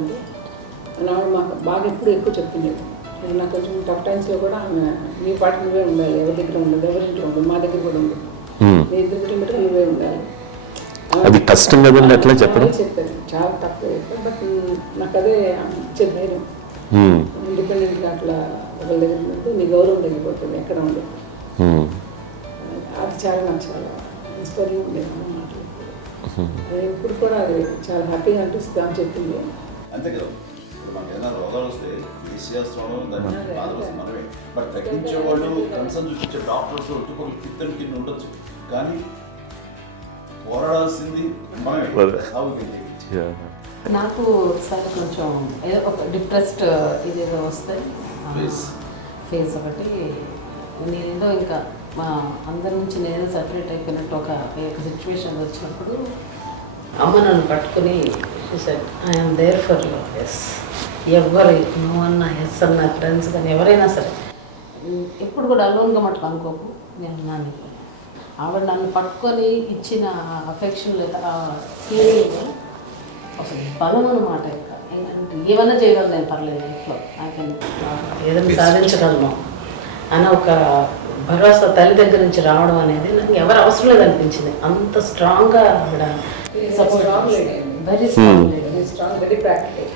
ఉంది. ఆవిడ మాకు బాగా ఎక్కువ చెప్తుండేది. నాకు కొంచెం టఫ్ టైమ్స్లో కూడా ఆమె నీ పాటు నువ్వే ఉండాలి, ఎవరి దగ్గర ఉండదు, ఎవరింట్లో ఉండదు, మా దగ్గర కూడా ఉండదు, నీ ఇద్దరు కిలోమీటర్గా నువ్వే ఉండాలి. అది కష్టం కదండి అట్లా చెప్పడం. చెప్పారు చాలా తక్కువ, బట్ నాకు అదే ఇచ్చేది ధైర్యం. ఇండిపెండెంట్గా అట్లా ఒకరి దగ్గర ఉంటే నీ గౌరవం తగ్గిపోతుంది, ఎక్కడ ఉండదు. అది చాలా నాకు చాలా ఇన్స్పైరింగ్ ఉండేది మాటలు. అది ఇప్పుడు కూడా అది చాలా హ్యాపీగా అనిపిస్తుంది అని చెప్పింది. అంతే కదా, ఇప్పుడు మనకి ఏదైనా రోగాలు వస్తే చేస్తున్నాం దాన్ని బాధపడుతుంది మనమే. బట్ తగ్గించే వాళ్ళు కన్సర్న్ చూపించే డాక్టర్స్ ఒట్టుకోలు కిత్తలు కింద ఉండొచ్చు, కానీ పోరాడాల్సింది మనమే. నాకు సార్ కొంచెం ఏదో ఒక డిప్రెస్డ్ ఇదేదో వస్తే ఫేస్ ఒకటి నేనేదో ఇంకా మా అందరి నుంచి నేనేదో సపరేట్ అయిపోయినట్టు ఒక సిచ్యువేషన్ వచ్చినప్పుడు అమ్మ నన్ను పట్టుకుని I'm there for you. Yes, ఎవరు నువ్వు అన్న ఎస్ అన్న ఫ్రెండ్స్ కానీ ఎవరైనా సరే ఎప్పుడు కూడా అలోన్గా మటుకు అనుకోకు, నేను నాన్న ఆవిడ నన్ను పట్టుకొని ఇచ్చిన అఫెక్షన్ లేదా ఫీలింగ్ అసలు బలం అన్నమాట. ఇంకా ఏంటంటే ఏమైనా చేయగలను నేను, పర్లేదు ఇంట్లో నాకని ఏదైనా సాధించగలను అని ఒక భరోసా తల్లి దగ్గర నుంచి రావడం అనేది నాకు ఎవరు అవసరం లేదు అనిపించింది. అంత స్ట్రాంగ్గా ఆవిడ support, very strong, very practical.